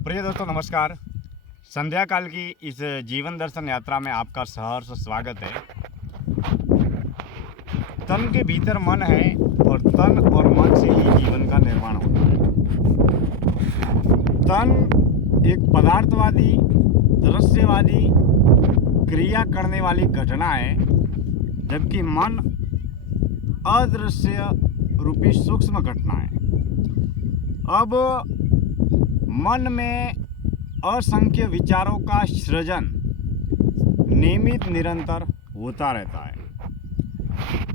प्रिय दोस्तों नमस्कार। संध्या काल की इस जीवन दर्शन यात्रा में आपका सहर्ष स्वागत है। तन के भीतर मन है और तन और मन से ही जीवन का निर्माण होता है। तन एक पदार्थवादी, दृश्यवादी, क्रिया करने वाली घटना है, जबकि मन अदृश्य रूपी सूक्ष्म घटना है। अब मन में असंख्य विचारों का सृजन नियमित निरंतर होता रहता है।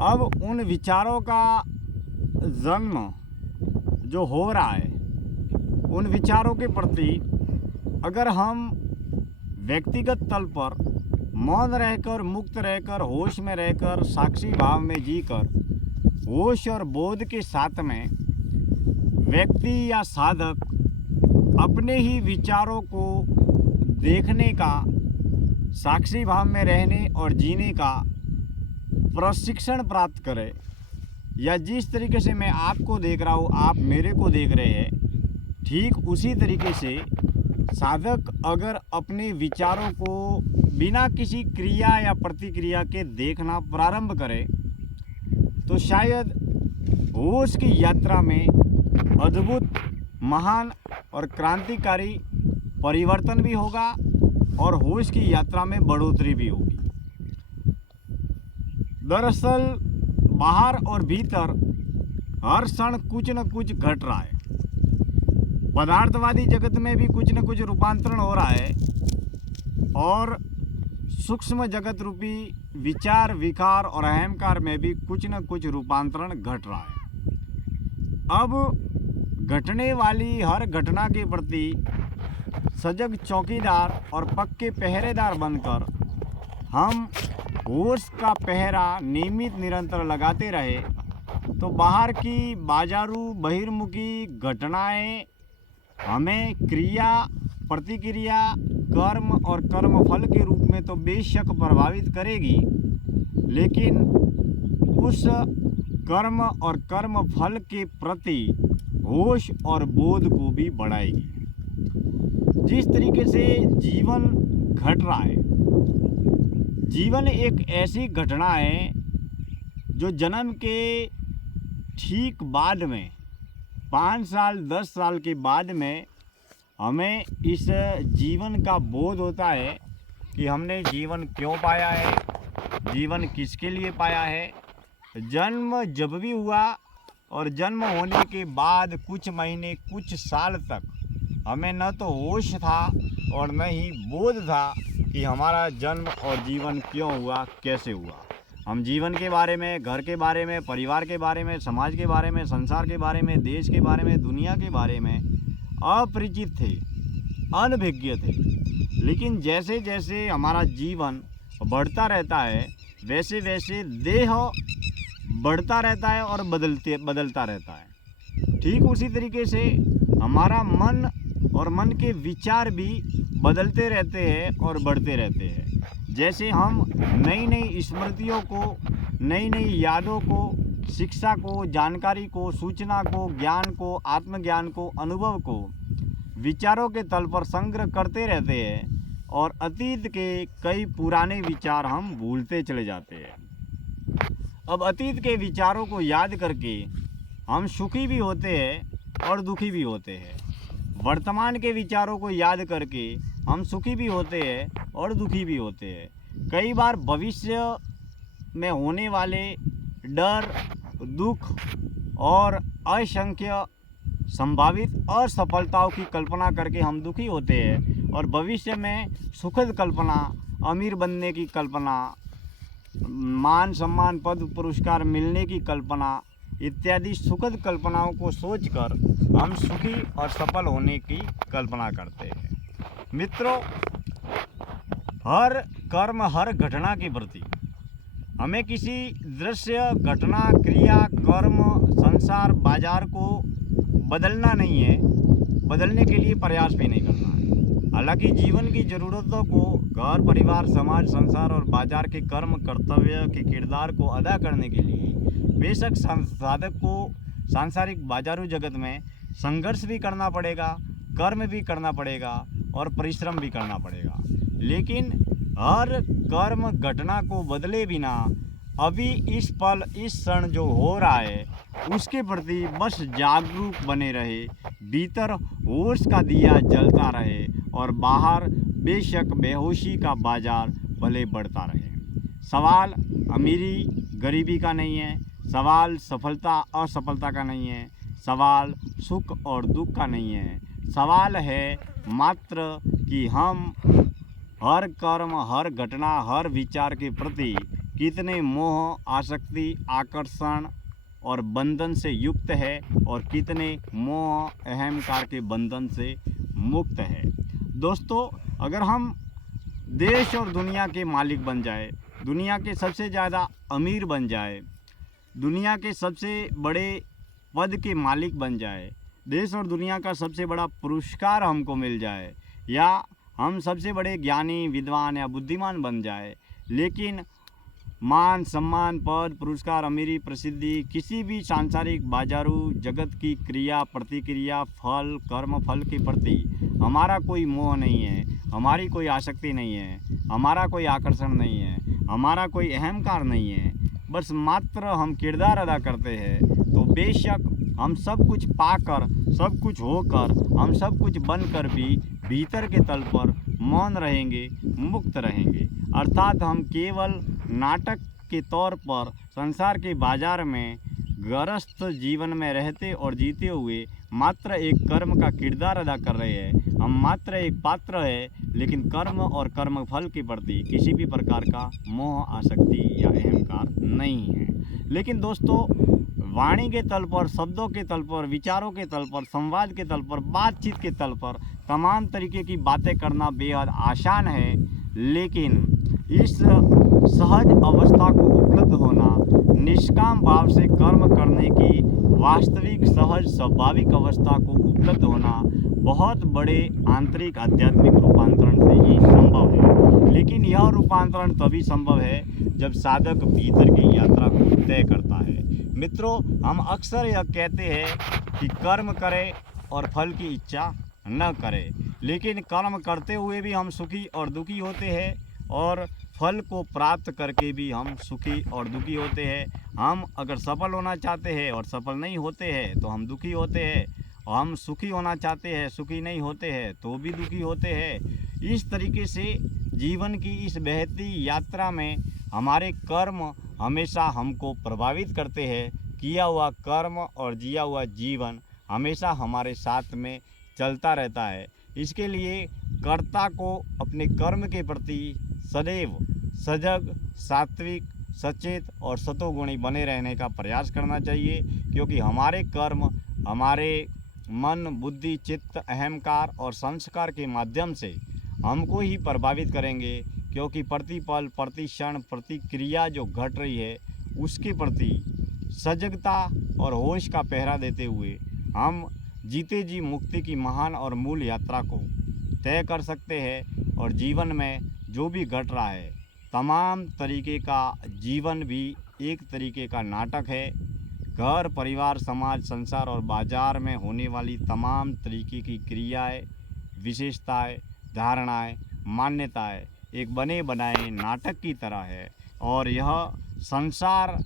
अब उन विचारों का जन्म जो हो रहा है, उन विचारों के प्रति अगर हम व्यक्तिगत तल पर मौन रहकर, मुक्त रहकर, होश में रहकर, साक्षी भाव में जीकर, होश और बोध के साथ में व्यक्ति या साधक अपने ही विचारों को देखने का, साक्षी भाव में रहने और जीने का प्रशिक्षण प्राप्त करे, या जिस तरीके से मैं आपको देख रहा हूँ, आप मेरे को देख रहे हैं, ठीक उसी तरीके से साधक अगर अपने विचारों को बिना किसी क्रिया या प्रतिक्रिया के देखना प्रारंभ करे, तो शायद होश की यात्रा में अद्भुत, महान और क्रांतिकारी परिवर्तन भी होगा और होश की यात्रा में बढ़ोतरी भी होगी। दरअसल बाहर और भीतर हर क्षण कुछ न कुछ घट रहा है। पदार्थवादी जगत में भी कुछ न कुछ रूपांतरण हो रहा है और सूक्ष्म जगत रूपी विचार, विकार और अहंकार में भी कुछ न कुछ रूपांतरण घट रहा है। अब घटने वाली हर घटना के प्रति सजग चौकीदार और पक्के पहरेदार बनकर हम होश का पहरा नियमित निरंतर लगाते रहे, तो बाहर की बाजारू बहिर्मुखी घटनाएं हमें क्रिया, प्रतिक्रिया, कर्म और कर्मफल के रूप में तो बेशक प्रभावित करेगी, लेकिन उस कर्म और कर्म फल के प्रति होश और बोध को भी बढ़ाएगी। जिस तरीके से जीवन घट रहा है, जीवन एक ऐसी घटना है जो जन्म के ठीक बाद में 5 साल 10 साल के बाद में हमें इस जीवन का बोध होता है कि हमने जीवन क्यों पाया है, जीवन किसके लिए पाया है। जन्म जब भी हुआ और जन्म होने के बाद कुछ महीने, कुछ साल तक हमें न तो होश था और न ही बोध था कि हमारा जन्म और जीवन क्यों हुआ, कैसे हुआ। हम जीवन के बारे में, घर के बारे में, परिवार के बारे में, समाज के बारे में, संसार के बारे में, देश के बारे में, दुनिया के बारे में अपरिचित थे, अनभिज्ञ थे। लेकिन जैसे जैसे हमारा जीवन बढ़ता रहता है, वैसे वैसे देह बढ़ता रहता है और बदलता रहता है। ठीक उसी तरीके से हमारा मन और मन के विचार भी बदलते रहते हैं और बढ़ते रहते हैं। जैसे हम नई नई स्मृतियों को, नई नई यादों को, शिक्षा को, जानकारी को, सूचना को, ज्ञान को, आत्मज्ञान को, अनुभव को विचारों के तल पर संग्रह करते रहते हैं और अतीत के कई पुराने विचार हम भूलते चले जाते हैं। अब अतीत के विचारों को याद करके हम सुखी भी होते हैं और दुखी भी होते हैं। वर्तमान के विचारों को याद करके हम सुखी भी होते हैं और दुखी भी होते हैं। कई बार भविष्य में होने वाले डर, दुख और असंख्य संभावित असफलताओं की कल्पना करके हम दुखी होते हैं, और भविष्य में सुखद कल्पना, अमीर बनने की कल्पना, मान सम्मान, पद पुरस्कार मिलने की कल्पना इत्यादि सुखद कल्पनाओं को सोचकर हम सुखी और सफल होने की कल्पना करते हैं। मित्रों, हर कर्म, हर घटना के प्रति हमें किसी दृश्य, घटना, क्रिया, कर्म, संसार, बाजार को बदलना नहीं है, बदलने के लिए प्रयास भी नहीं करना है। हालांकि जीवन की ज़रूरतों को घर, परिवार, समाज, संसार और बाजार के कर्म, कर्तव्य के किरदार को अदा करने के लिए बेशक साधक को सांसारिक बाजारू जगत में संघर्ष भी करना पड़ेगा, कर्म भी करना पड़ेगा और परिश्रम भी करना पड़ेगा। लेकिन हर कर्म घटना को बदले बिना अभी इस पल इस क्षण जो हो रहा है उसके प्रति बस जागरूक बने रहे, भीतर होश का दिया जलता रहे और बाहर बेशक बेहोशी का बाजार भले बढ़ता रहे। सवाल अमीरी गरीबी का नहीं है, सवाल सफलता असफलता का नहीं है, सवाल सुख और दुख का नहीं है। सवाल है मात्र कि हम हर कर्म, हर घटना, हर विचार के प्रति कितने मोह, आसक्ति, आकर्षण और बंधन से युक्त है और कितने मोह, अहंकार के बंधन से मुक्त है। दोस्तों, अगर हम देश और दुनिया के मालिक बन जाए, दुनिया के सबसे ज़्यादा अमीर बन जाए, दुनिया के सबसे बड़े पद के मालिक बन जाए, देश और दुनिया का सबसे बड़ा पुरस्कार हमको मिल जाए, या हम सबसे बड़े ज्ञानी, विद्वान या बुद्धिमान बन जाए, लेकिन मान, सम्मान, पद, पुरस्कार, अमीरी, प्रसिद्धि, किसी भी सांसारिक बाजारू जगत की क्रिया प्रतिक्रिया, फल, कर्म फल के प्रति हमारा कोई मोह नहीं है, हमारी कोई आसक्ति नहीं है, हमारा कोई आकर्षण नहीं है, हमारा कोई अहंकार नहीं है, बस मात्र हम किरदार अदा करते हैं, तो बेशक हम सब कुछ पाकर, सब कुछ होकर, हम सब कुछ बनकर भी भीतर के तल पर मौन रहेंगे, मुक्त रहेंगे। अर्थात हम केवल नाटक के तौर पर संसार के बाजार में ग्रस्त जीवन में रहते और जीते हुए मात्र एक कर्म का किरदार अदा कर रहे हैं। हम मात्र एक पात्र है, लेकिन कर्म और कर्म फल के प्रति किसी भी प्रकार का मोह, आसक्ति या अहंकार नहीं है। लेकिन दोस्तों, वाणी के तल पर, शब्दों के तल पर, विचारों के तल पर, संवाद के तल पर, बातचीत के तल पर तमाम तरीके की बातें करना बेहद आसान है, लेकिन इस सहज अवस्था को उपलब्ध होना, निष्काम भाव से कर्म करने की वास्तविक सहज स्वाभाविक अवस्था को उपलब्ध होना बहुत बड़े आंतरिक आध्यात्मिक रूपांतरण से ही संभव है। लेकिन यह रूपांतरण तभी संभव है जब साधक भीतर की यात्रा को तय करता है। मित्रों, हम अक्सर यह कहते हैं कि कर्म करें और फल की इच्छा न करें, लेकिन कर्म करते हुए भी हम सुखी और दुखी होते हैं और फल को प्राप्त करके भी हम सुखी और दुखी होते हैं। हम अगर सफल होना चाहते हैं और सफल नहीं होते हैं तो हम दुखी होते हैं, और हम सुखी होना चाहते हैं, सुखी नहीं होते हैं तो भी दुखी होते हैं। इस तरीके से जीवन की इस बहती यात्रा में हमारे कर्म हमेशा हमको प्रभावित करते हैं। किया हुआ कर्म और जिया हुआ जीवन हमेशा हमारे साथ में चलता रहता है। इसके लिए कर्ता को अपने कर्म के प्रति सदैव सजग, सात्विक, सचेत और सतोगुणी बने रहने का प्रयास करना चाहिए, क्योंकि हमारे कर्म हमारे मन, बुद्धि, चित्त, अहंकार और संस्कार के माध्यम से हमको ही प्रभावित करेंगे। क्योंकि प्रतिपल, प्रति क्षण, प्रतिक्रिया जो घट रही है उसके प्रति सजगता और होश का पहरा देते हुए हम जीते जी मुक्ति की महान और मूल यात्रा को तय कर सकते हैं। और जीवन में जो भी घट रहा है, तमाम तरीके का जीवन भी एक तरीके का नाटक है। घर, परिवार, समाज, संसार और बाजार में होने वाली तमाम तरीके की क्रियाएं, विशेषताएं, धारणाएं, मान्यताएं एक बने बनाए नाटक की तरह है, और यह संसार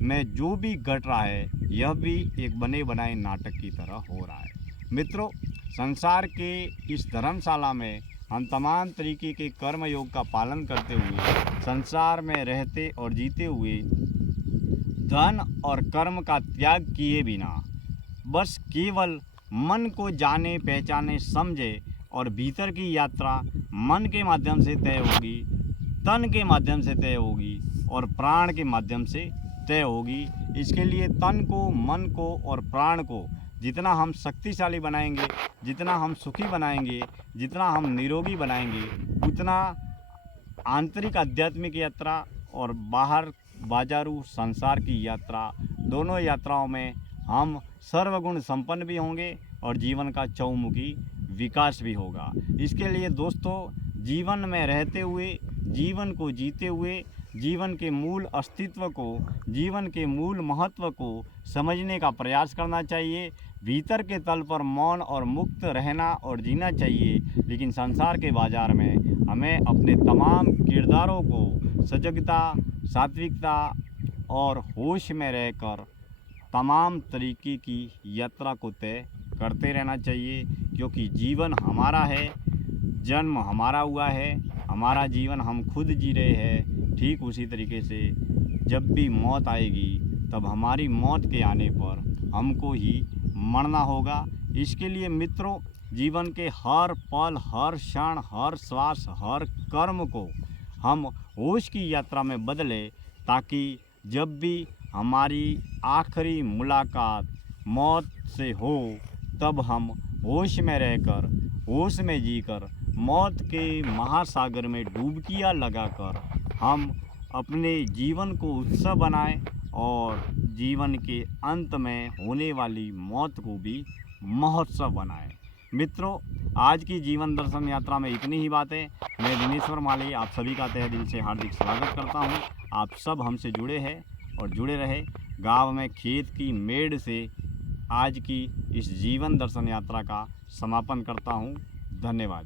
में जो भी घट रहा है यह भी एक बने बनाए नाटक की तरह हो रहा है। मित्रों, संसार के इस धर्मशाला में हम तमाम तरीके के कर्म योग का पालन करते हुए संसार में रहते और जीते हुए धन और कर्म का त्याग किए बिना बस केवल मन को जाने, पहचाने, समझे और भीतर की यात्रा मन के माध्यम से तय होगी, तन के माध्यम से तय होगी और प्राण के माध्यम से तय होगी। इसके लिए तन को, मन को और प्राण को जितना हम शक्तिशाली बनाएंगे, जितना हम सुखी बनाएंगे, जितना हम निरोगी बनाएंगे, उतना आंतरिक आध्यात्मिक यात्रा और बाहर बाजारू संसार की यात्रा, दोनों यात्राओं में हम सर्वगुण संपन्न भी होंगे और जीवन का चौमुखी विकास भी होगा। इसके लिए दोस्तों, जीवन में रहते हुए, जीवन को जीते हुए, जीवन के मूल अस्तित्व को, जीवन के मूल महत्व को समझने का प्रयास करना चाहिए। भीतर के तल पर मौन और मुक्त रहना और जीना चाहिए, लेकिन संसार के बाजार में हमें अपने तमाम किरदारों को सजगता, सात्विकता और होश में रहकर तमाम तरीके की यात्रा को तय करते रहना चाहिए, क्योंकि जीवन हमारा है, जन्म हमारा हुआ है, हमारा जीवन हम खुद जी रहे हैं। ठीक उसी तरीके से जब भी मौत आएगी तब हमारी मौत के आने पर हमको ही मरना होगा। इसके लिए मित्रों, जीवन के हर पल, हर क्षण, हर श्वास, हर कर्म को हम होश की यात्रा में बदलें, ताकि जब भी हमारी आखिरी मुलाकात मौत से हो तब हम होश में रहकर, होश में जीकर, मौत के महासागर में डुबकियां लगाकर हम अपने जीवन को उत्सव बनाएं और जीवन के अंत में होने वाली मौत को भी महोत्सव बनाएं। मित्रों, आज की जीवन दर्शन यात्रा में इतनी ही बातें। मैं दिनेश्वर माली आप सभी का तहे दिल से हार्दिक स्वागत करता हूं। आप सब हमसे जुड़े हैं और जुड़े रहे। गांव में खेत की मेड़ से आज की इस जीवन दर्शन यात्रा का समापन करता हूं। धन्यवाद।